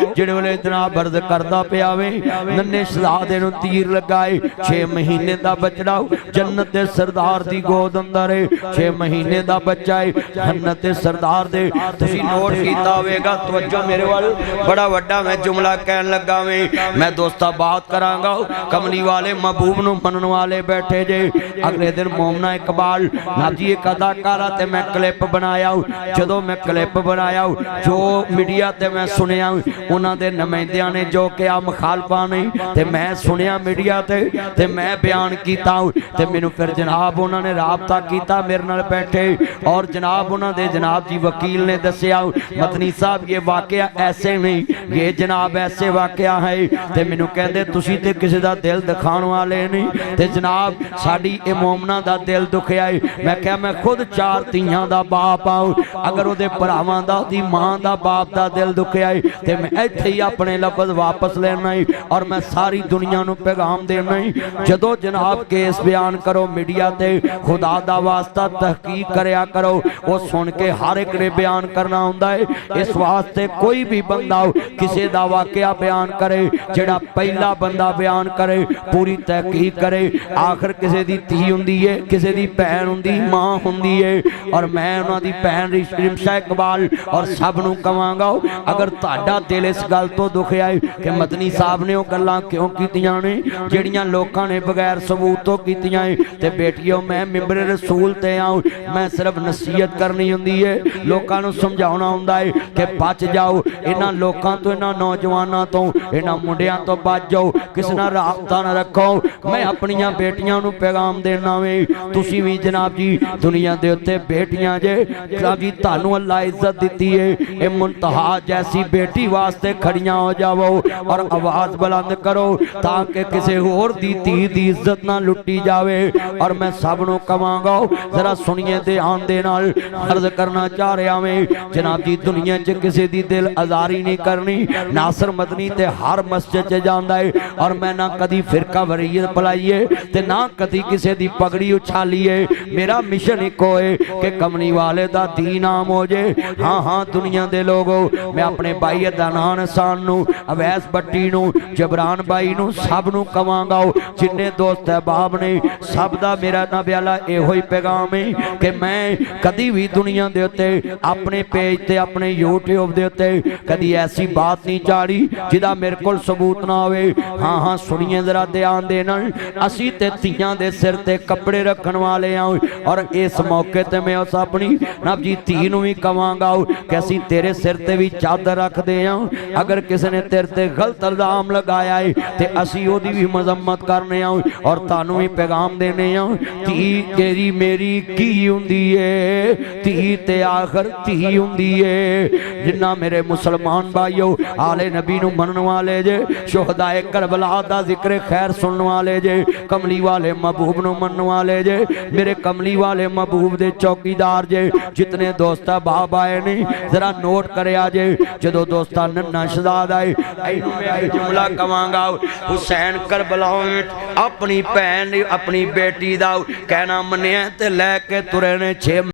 जिहड़े वेले जनाब अर्ज करदा पिया वे, नन्हे शहजादे नू तीर लगाए। 6 महीने दा बचड़ा जन्नत दे सरदार दी गोद अंदर है। 6 महीने दा बच्चा है जन्नत दे सरदार दे। तुसीं नोट कीता होवेगा, तवज्जो मेरे वाल, बड़ा वड्डा मैं जुमला कहन लगा वे। मैं दोस्ता बात करांगा, कमली वाले महबूब नू मनन वाले बैठे जे। अगले दिन मोमना इकबाल नाजी एक अदाकारा ते मैं क्लिप बनाया। जदों मैं क्लिप बनाया जो मीडिया ते मैं सुनिया उन्हां दे नुमाइंदियां ने जो कि आ मुखालफा नहीं ते मैं सुनिया मीडिया ते मैं बयान कीता ते मैनू फिर जनाब उन्हां ने राबता कीता मेरे नाल बैठे और जनाब उन्हां दे जनाब जी वकील ने दस्सिया मदनी साहब ये वाकया ऐसे नहीं, ये जनाब ऐसे वाकया है। ते मैनू कहंदे तुसीं ते किसी दा दिल दिखाण वाले नहीं ते जनाब साडी ए मोमना दा दिल दुखिया है। मैं क्या मैं खुद 4 धीआं दा बाप आऊं, अगर उहदे भरावां दा दी मां दा बाप दा दिल दुखिया है ते मैं इत्थे ही अपने लफ्ज़ वापस लेना है और मैं सारी दुनिया नू पैगाम देना है। जदों जनाब केस बयान करो मीडिया ते खुदा दा वास्ता तहकीक करया करो, वो सुन के हर एक ने बयान करना हुंदा है। इस वास्ते कोई भी बंदा किसी दा वाकया बयान करे, जेड़ा पहला बंदा बयान करे पूरी तहकीक करे। आखिर किसी दी धी हुंदी है, किसी दी भैन हुंदी, मां हुंदी है और मैं उन्हां दी भैन रिमशा इकबाल और सब नूं कहांगा अगर तुहाडा दिल इस गल तो दुखिया है कि मदनी साहब ने वो गल्लां क्यों कीतियां ने जिहड़ियां लोकां ने बगैर सबूत तो कीतियां है ते बेटियों मैं मिंबर रसूल ते आऊं, मैं सिर्फ नसीहत करनी हुंदी है, लोकां नूं समझाउणा हुंदा है कि बच जाओ इन्हां लोकां तो, इन्हां नौजवानां तो, इन्हां मुंडियां तो बच जाओ, किसी नाल राबता ना रखो। मैं अपनियां बेटियां नूं पैगाम देना वे, तुसीं भी जनाब जी दुनिया दे उत्ते बेटियां जे जनाब जी तानू अल्लाह इज्जत दिती है, ए मुंतहा जैसी बेटी वास्ते खड़ियां हो जाओ और आवाज बुलंद करो ताकि किसी होर दी धी दी इज्जत ना लुटी जावे। और मैं सब नूं कहांगा जरा सुनिए ध्यान दे नाल अर्ज करना चाह रहा मैं जनाब जी दुनिया च किसी दी दिल आजारी नहीं करनी। नासर मदनी ते हर मस्जिद च जांदा है और मैं ना कदी फिरका वरीयत पलाई है ते ना कदी किसी दी पगड़ी उछाली है। मेरा मिशन एक है कि कमली वाले दा दी नाम हो जे। हाँ हाँ दुनिया दे लोगो मैं अपने भाई अदनान हसन नू, अवैस भट्टी नू, जबरान भाई नू सब नू कहांगा जिन्ने दोस्त अहबाब ने सब दा मेरा ना ब्याला इहो ही पैगाम है कि मैं कदी भी दुनिया दे उत्ते अपने पेज ते अपने यूट्यूब दे उत्ते कदी ऐसी बात नहीं चाड़ी जिदा मेरे कोल सबूत ना होवे। हाँ हाँ सुनिए जरा ध्यान देना, असी ते धीआं दे सिर ते कपड़े रखन वाले आं और इस मौके ते मैं उस अपनी नब जी धी नूं भी कहांगा कि असी तेरे सिर ते भी चादर रखदे आं। अगर किसी ने तेरे ते गलत इल्जाम लगाया है ते असी ओदी भी मजम्मत करने आं और तानू भी पैगाम देने आं। धी तेरी मेरी की हुंदी है, धी ते आखिर धी हुंदी है। जिन्ना मेरे मुसलमान भाइयों आले नबी नूं मनन वाले जे, शुहदाए करबला दा जिक्र खैर सुनने वाले जे, कमली वाले महबूब नूं मनन वाले जे, मेरे कमली वाले महबूब दे चौकीदार जे, जितने दोस्ता बाब आए ने जरा नोट करया जे। जदों दोस्ता नन्ना शहजादा है जुमला कहांगा हुसैन करबला अपनी भैन अपनी बेटी दा कहना मन्निया ते लैके तुरे ने 6